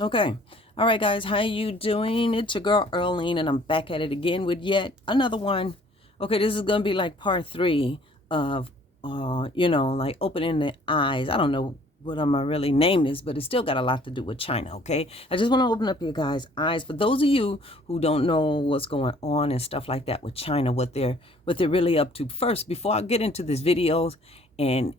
Okay. All right, guys. How you doing? It's your girl Earlene, and I'm back at it again with yet another one. Okay, this is gonna be like part three of, like opening the eyes. I don't know what I'm gonna really name this, but it's still got a lot to do with China. Okay, I just want to open up your guys' eyes for those of you who don't know what's going on and stuff like that with China, what they're really up to. First, before I get into this videos and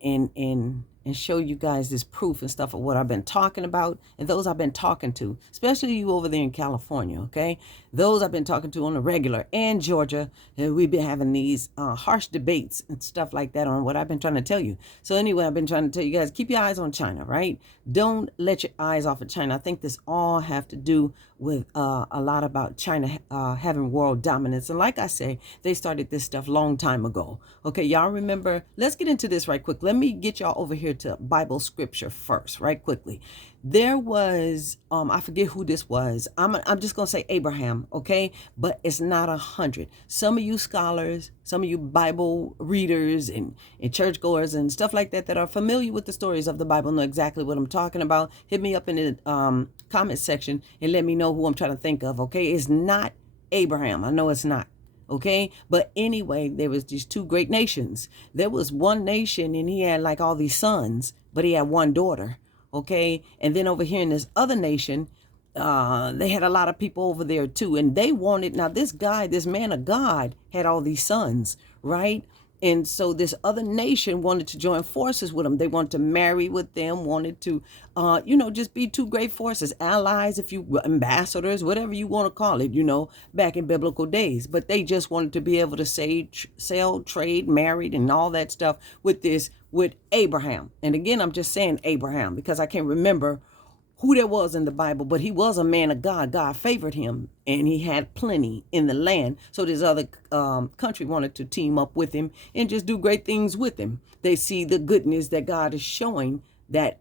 show you guys this proof and stuff of what I've been talking about and those I've been talking to, especially you over there in California, okay? Those I've been talking to on the regular and Georgia, and we've been having these harsh debates and stuff like that on what I've been trying to tell you. So anyway, I've been trying to tell you guys, keep your eyes on China, right? Don't let your eyes off of China. I think this all have to do with a lot about China having world dominance. And like I say, they started this stuff long time ago. Okay, y'all remember? Let's get into this right quick. Let me get y'all over here to Bible scripture first, right quickly. There was, I forget who this was. I'm just gonna say Abraham, okay? But it's not 100. Some of you scholars, some of you Bible readers and churchgoers and stuff like that are familiar with the stories of the Bible know exactly what I'm talking about. Hit me up in the comment section and let me know who I'm trying to think of, okay? It's not Abraham. I know it's not. Okay, but anyway, there was these two great nations. There was one nation and he had like all these sons, but he had one daughter. Okay, and then over here in this other nation, they had a lot of people over there too, and they wanted, now this guy, this man of God had all these sons, right? And so this other nation wanted to join forces with them. They wanted to marry with them, wanted to, just be two great forces, allies, if you, ambassadors, whatever you want to call it, back in biblical days. But they just wanted to be able to say, sell, trade, married, and all that stuff with Abraham. And again, I'm just saying Abraham because I can't remember who there was in the Bible, but he was a man of God. God favored him, and he had plenty in the land. So this other country wanted to team up with him and just do great things with him. They see the goodness that God is showing that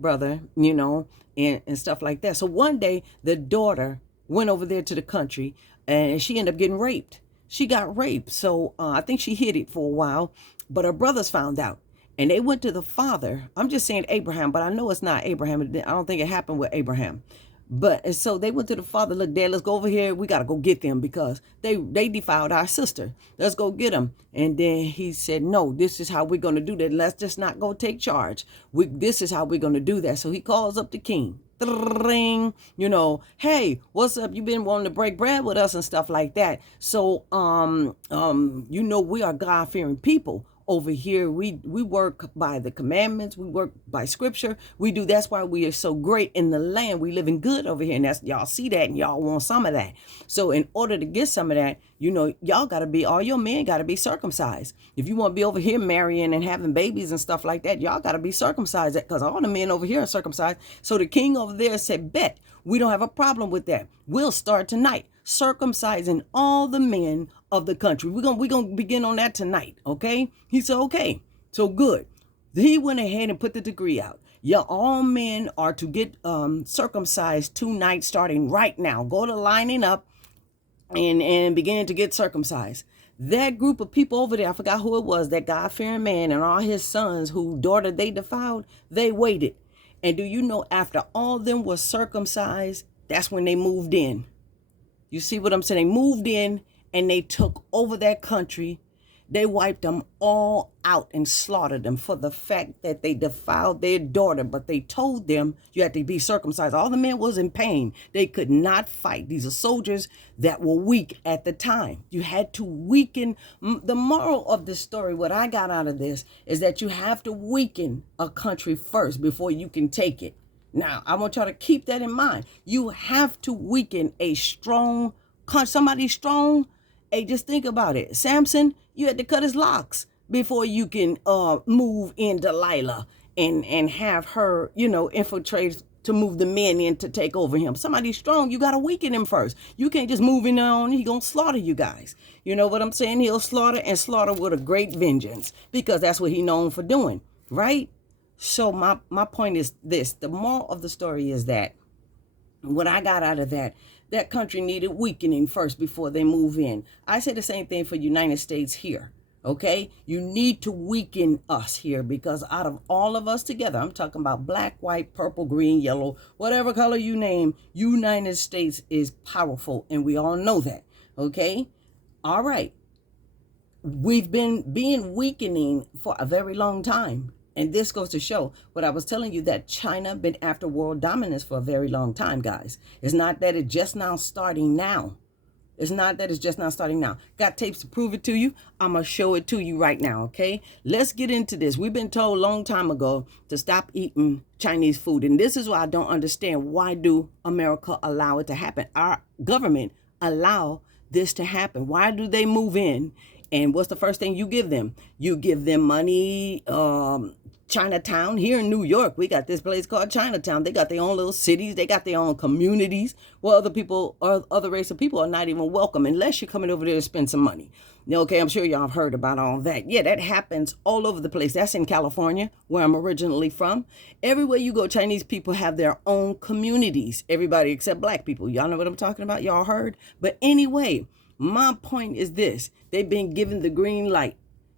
brother, and stuff like that. So one day, the daughter went over there to the country, and she ended up getting raped. She got raped, so I think she hid it for a while, but her brothers found out. And they went to the father. I'm just saying Abraham, but I know it's not Abraham. I don't think it happened with Abraham. But so they went to the father. Look, Dad, let's go over here. We got to go get them because they defiled our sister. Let's go get them. And then he said, no, this is how we're going to do that. Let's just not go take charge. This is how we're going to do that. So he calls up the king. Ring, hey, what's up? You've been wanting to break bread with us and stuff like that. So, we are God-fearing people over here. We work by the commandments. We work by scripture. That's why we are so great in the land. We living good over here. And that's, y'all see that and y'all want some of that. So in order to get some of that, y'all got to be, all your men got to be circumcised. If you want to be over here marrying and having babies and stuff like that, y'all got to be circumcised because all the men over here are circumcised. So the king over there said, bet, we don't have a problem with that. We'll start tonight circumcising all the men of the country. We're gonna begin on that tonight, okay? He said, okay, so good. He went ahead and put the decree out. Yeah, all men are to get circumcised tonight, starting right now. Go to lining up and begin to get circumcised. That group of people over there, I forgot who it was, that God-fearing man and all his sons whose daughter they defiled, they waited. And do you know, after all of them was circumcised, that's when they moved in. You see what I'm saying? They moved in and they took over that country. They wiped them all out and slaughtered them for the fact that they defiled their daughter. But they told them you had to be circumcised. All the men was in pain. They could not fight. These are soldiers that were weak at the time. You had to weaken. The moral of this story, what I got out of this, is that you have to weaken a country first before you can take it. Now, I want y'all to keep that in mind. You have to weaken a strong, somebody strong. Hey, just think about it. Samson, you had to cut his locks before you can move in Delilah and have her, infiltrate to move the men in to take over him. Somebody strong, you got to weaken him first. You can't just move in on. He going to slaughter you guys. You know what I'm saying? He'll slaughter and slaughter with a great vengeance because that's what he's known for doing, right? So my point is this. The moral of the story is that what I got out of that country needed weakening first before they move in. I say the same thing for United States here. Okay, you need to weaken us here, because out of all of us together, I'm talking about black, white, purple, green, yellow, whatever color you name, United States is powerful, and we all know that. Okay, all right, we've been being weakening for a very long time, and this goes to show what I was telling you, that China been after world dominance for a very long time, guys. It's not that it's just now starting now. It's not that it's just not starting now. Got tapes to prove it to you. I'm going to show it to you right now, okay? Let's get into this. We've been told a long time ago to stop eating Chinese food. And this is why I don't understand. Why do America allow it to happen? Our government allow this to happen. Why do they move in? And what's the first thing you give them? You give them money, Chinatown. Here in New York, we got this place called Chinatown. They got their own little cities. They got their own communities where other people or other race of people are not even welcome unless you're coming over there to spend some money. Okay, I'm sure y'all have heard about all that. Yeah, that happens all over the place. That's in California, where I'm originally from. Everywhere you go, Chinese people have their own communities. Everybody except black people. Y'all know what I'm talking about? Y'all heard? But anyway, my point is this. They've been given the green light.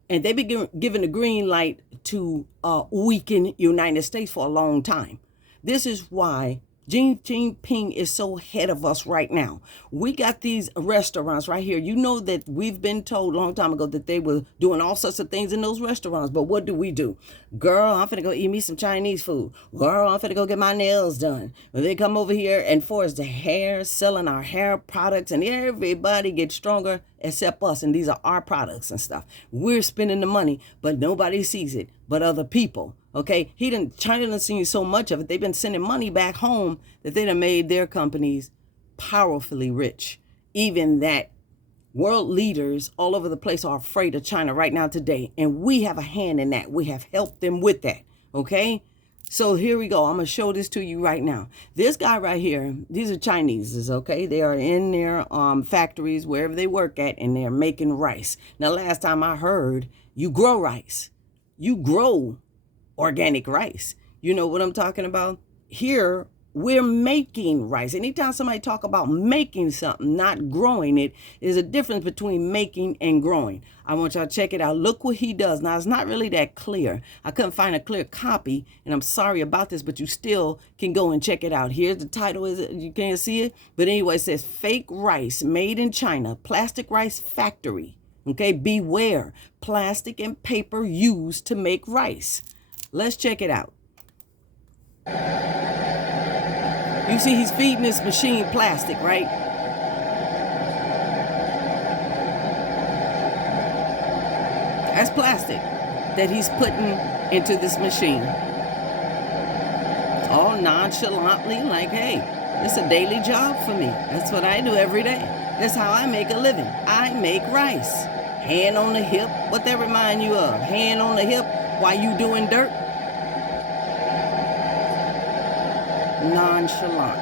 And they've been given the green light to weaken United States for a long time. This is why Xi Jinping is so ahead of us right now. We got these restaurants right here. You know that we've been told a long time ago that they were doing all sorts of things in those restaurants. But what do? Girl, I'm finna go eat me some Chinese food. Girl, I'm finna go get my nails done. When they come over here, and for us, the hair, selling our hair products, and everybody gets stronger except us. And these are our products and stuff. We're spending the money, but nobody sees it but other people. Okay, China done seen so much of it. They've been sending money back home that they done made their companies powerfully rich. Even that world leaders all over the place are afraid of China right now today. And we have a hand in that. We have helped them with that. Okay, so here we go. I'm going to show this to you right now. This guy right here, these are Chinese, okay? They are in their factories, wherever they work at, and they're making rice. Now, last time I heard, you grow rice. You grow organic rice. You know what I'm talking about? Here, we're making rice. Anytime somebody talk about making something, not growing it, there's a difference between making and growing. I want y'all to check it out. Look what he does. Now, it's not really that clear. I couldn't find a clear copy, and I'm sorry about this, but you still can go and check it out. Here's the title. Is it? You can't see it? But anyway, it says fake rice made in China, plastic rice factory. Okay, beware. Plastic and paper used to make rice. Let's check it out. You see he's feeding this machine plastic, right? That's plastic that he's putting into this machine. All nonchalantly, like, hey, it's a daily job for me. That's what I do every day. That's how I make a living. I make rice. Hand on the hip. What that remind you of? Hand on the hip while you doing dirt? Nonchalant.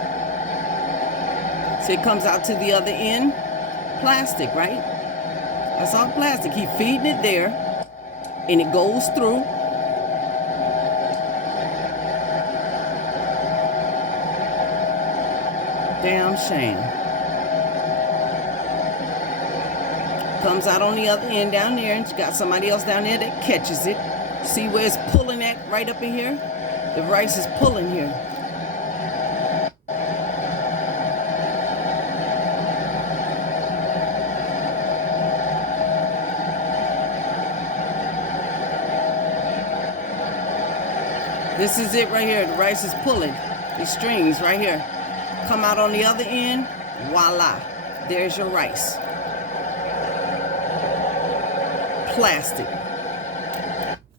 So it comes out to the other end. Plastic, right? That's all plastic. He feeding it there, and it goes through. Damn shame. Comes out on the other end down there, and you got somebody else down there that catches it. See where it's pulling at right up in here? The rice is pulling here. This is it right here. The rice is pulling. These strings right here. Come out on the other end. Voila. There's your rice. Plastic.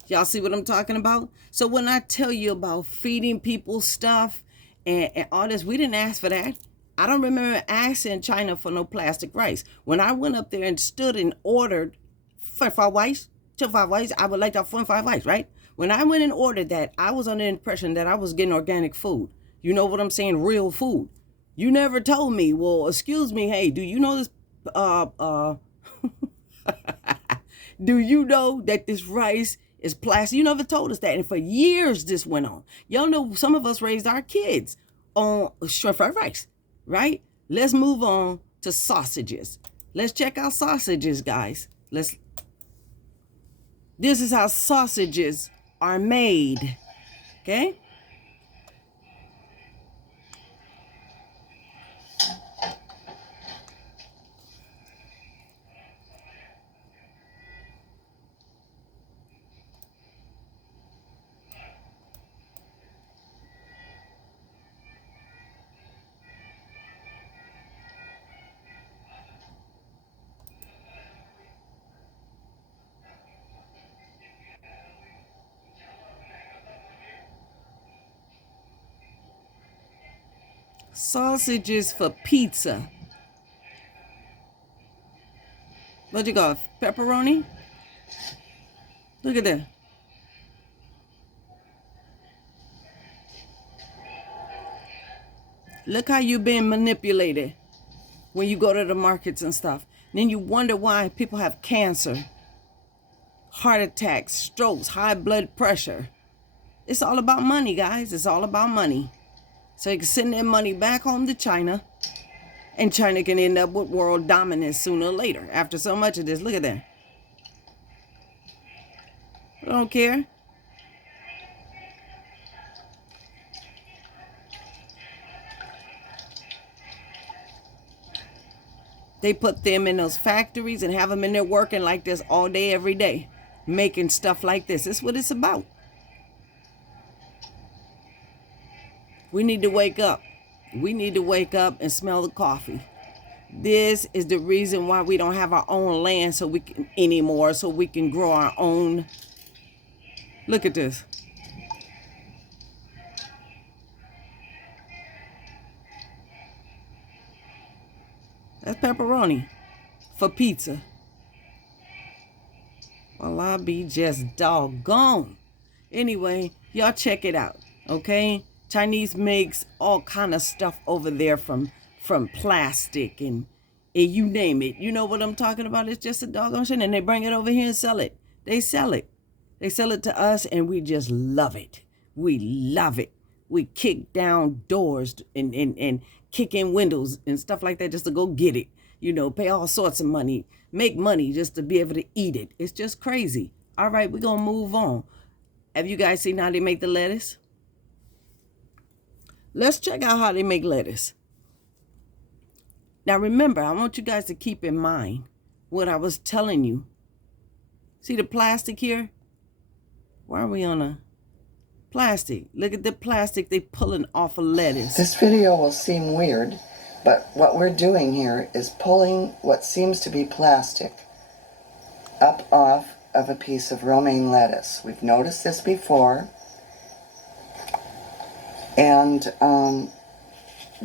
Y'all see what I'm talking about? So when I tell you about feeding people stuff and all this, we didn't ask for that. I don't remember asking China for no plastic rice. When I went up there and stood and ordered 5 rice, 5 rice, I would like that 5 rice, right? When I went and ordered that, I was under the impression that I was getting organic food. You know what I'm saying? Real food. You never told me, well, excuse me, hey, do you know this, do you know that this rice is plastic? You never told us that. And for years this went on. Y'all know some of us raised our kids on shrimp fried rice, right? Let's move on to sausages. Let's check out sausages, guys. This is how sausages are made. Okay? Sausages for pizza. What you got? Pepperoni? Look at that. Look how you've been manipulated when you go to the markets and stuff. Then you wonder why people have cancer, heart attacks, strokes, high blood pressure. It's all about money, guys. It's all about money. So you can send their money back home to China, and China can end up with world dominance sooner or later. After so much of this, look at that. I don't care. They put them in those factories and have them in there working like this all day, every day, making stuff like this. That's what it's about. We need to wake up. We need to wake up and smell the coffee. This is the reason why we don't have our own land so we can anymore, so we can grow our own. Look at this. That's pepperoni for pizza. Well, I be just doggone. Anyway, y'all check it out, okay? Chinese makes all kind of stuff over there from plastic and you name it. You know what I'm talking about? It's just a doggone shit. And they bring it over here and sell it. They sell it. They sell it to us and we just love it. We love it. We kick down doors and kick in windows and stuff like that just to go get it. You know, pay all sorts of money, make money just to be able to eat it. It's just crazy. All right, we're going to move on. Have you guys seen how they make the lettuce? Let's check out how they make lettuce. Now, remember, I want you guys to keep in mind what I was telling you. See the plastic here? Why are we on a plastic? Look at the plastic they pulling off of lettuce. This video will seem weird, but what we're doing here is pulling what seems to be plastic up off of a piece of romaine lettuce. We've noticed this before, and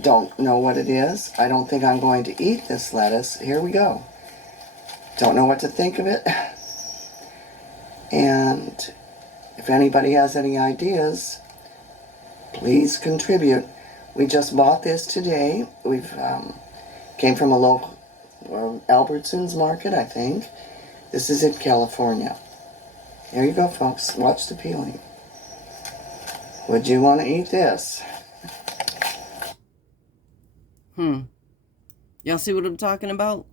don't know what it is. I don't think I'm going to eat this lettuce. Here we go. Don't know what to think of it. And if anybody has any ideas, please contribute. We just bought this today. We've came from a local Albertsons market, I think. This is in California. Here you go, folks. Watch the peeling. Would you want to eat this? Y'all see what I'm talking about?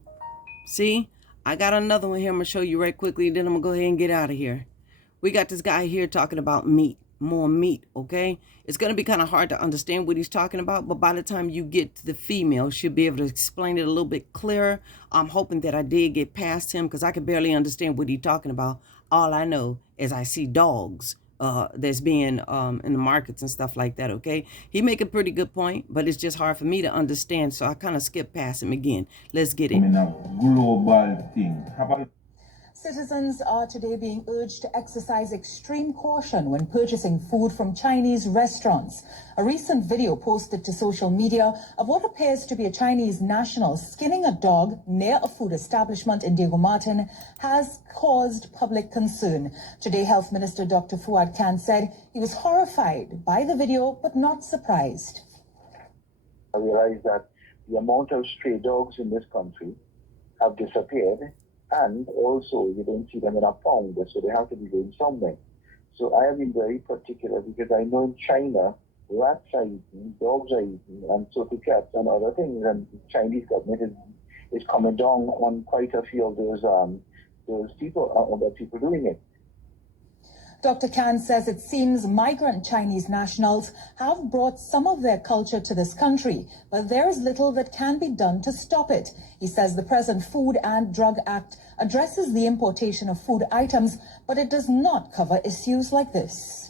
See? I got another one here I'm going to show you right quickly. Then I'm going to go ahead and get out of here. We got this guy here talking about meat. More meat, okay? It's going to be kind of hard to understand what he's talking about, but by the time you get to the female, she'll be able to explain it a little bit clearer. I'm hoping that I did get past him because I could barely understand what he's talking about. All I know is I see dogs that's being in the markets and stuff like that, okay? He make a pretty good point, but it's just hard for me to understand, so I kind of skip past him again. Let's get it. Global thing. Citizens are today being urged to exercise extreme caution when purchasing food from Chinese restaurants. A recent video posted to social media of what appears to be a Chinese national skinning a dog near a food establishment in Diego Martin has caused public concern. Today, Health Minister Dr. Fuad Khan said he was horrified by the video but not surprised. I realize that the amount of stray dogs in this country have disappeared. And also, you don't see them in a pound, so they have to be going somewhere. So I have been very particular because I know in China, rats are eaten, dogs are eaten, and so do cats and other things. And the Chinese government is coming down on quite a few of those people, other people doing it. Dr. Khan says it seems migrant Chinese nationals have brought some of their culture to this country, but there is little that can be done to stop it. He says the present Food and Drug Act addresses the importation of food items, but it does not cover issues like this.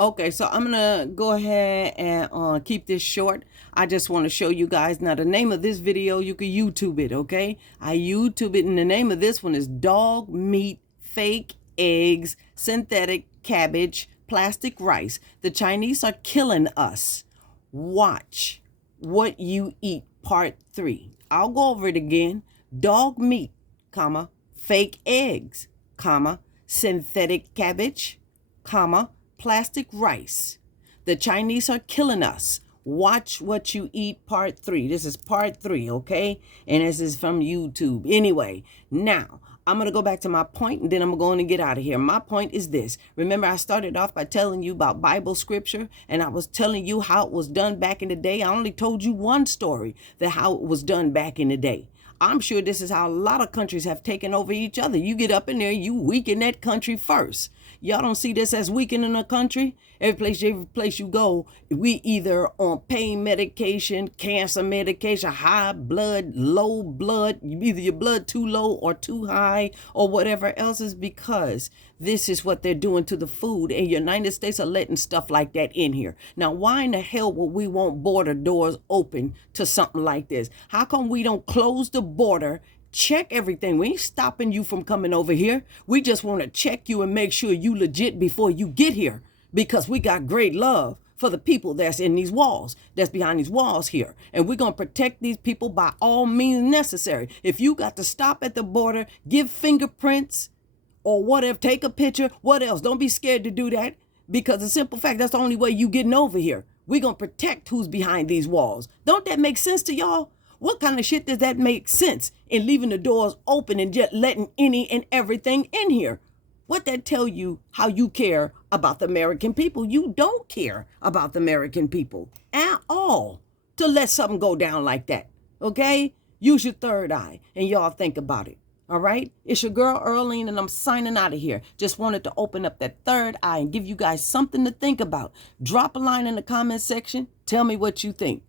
Okay, so I'm gonna go ahead and keep this short. I just want to show you guys. Now, the name of this video, you can YouTube it, okay? I YouTube it, and the name of this one is Dog Meat, Fake Eggs, Synthetic Cabbage, Plastic Rice. The Chinese are killing us. Watch what you eat, part 3. I'll go over it again. Dog meat, comma, fake eggs, comma, synthetic cabbage, comma, plastic rice. The Chinese are killing us. Watch what you eat, part 3. This is part 3, okay? And this is from YouTube. Anyway, now I'm going to go back to my point, and then I'm going to get out of here. My point is this. Remember, I started off by telling you about Bible scripture, and I was telling you how it was done back in the day. I only told you one story, that how it was done back in the day. I'm sure this is how a lot of countries have taken over each other. You get up in there, you weaken that country first. Y'all don't see this as weakening a country? Every place you go, we either on pain medication, cancer medication, high blood, low blood, either your blood too low or too high or whatever else, is because this is what they're doing to the food. And the United States are letting stuff like that in here. Now, why in the hell would we want border doors open to something like this? How come we don't close the border? Check everything. We ain't stopping you from coming over here. We just want to check you and make sure you legit before you get here, because we got great love for the people that's in these walls, that's behind these walls here. And we're going to protect these people by all means necessary. If you got to stop at the border, give fingerprints or whatever, take a picture, what else? Don't be scared to do that, because the simple fact, that's the only way you getting over here. We're going to protect who's behind these walls. Don't that make sense to y'all? What kind of shit does that make sense in leaving the doors open and just letting any and everything in here? What that tell you how you care about the American people? You don't care about the American people at all to let something go down like that, okay? Use your third eye and y'all think about it, all right? It's your girl, Earlene, and I'm signing out of here. Just wanted to open up that third eye and give you guys something to think about. Drop a line in the comment section. Tell me what you think.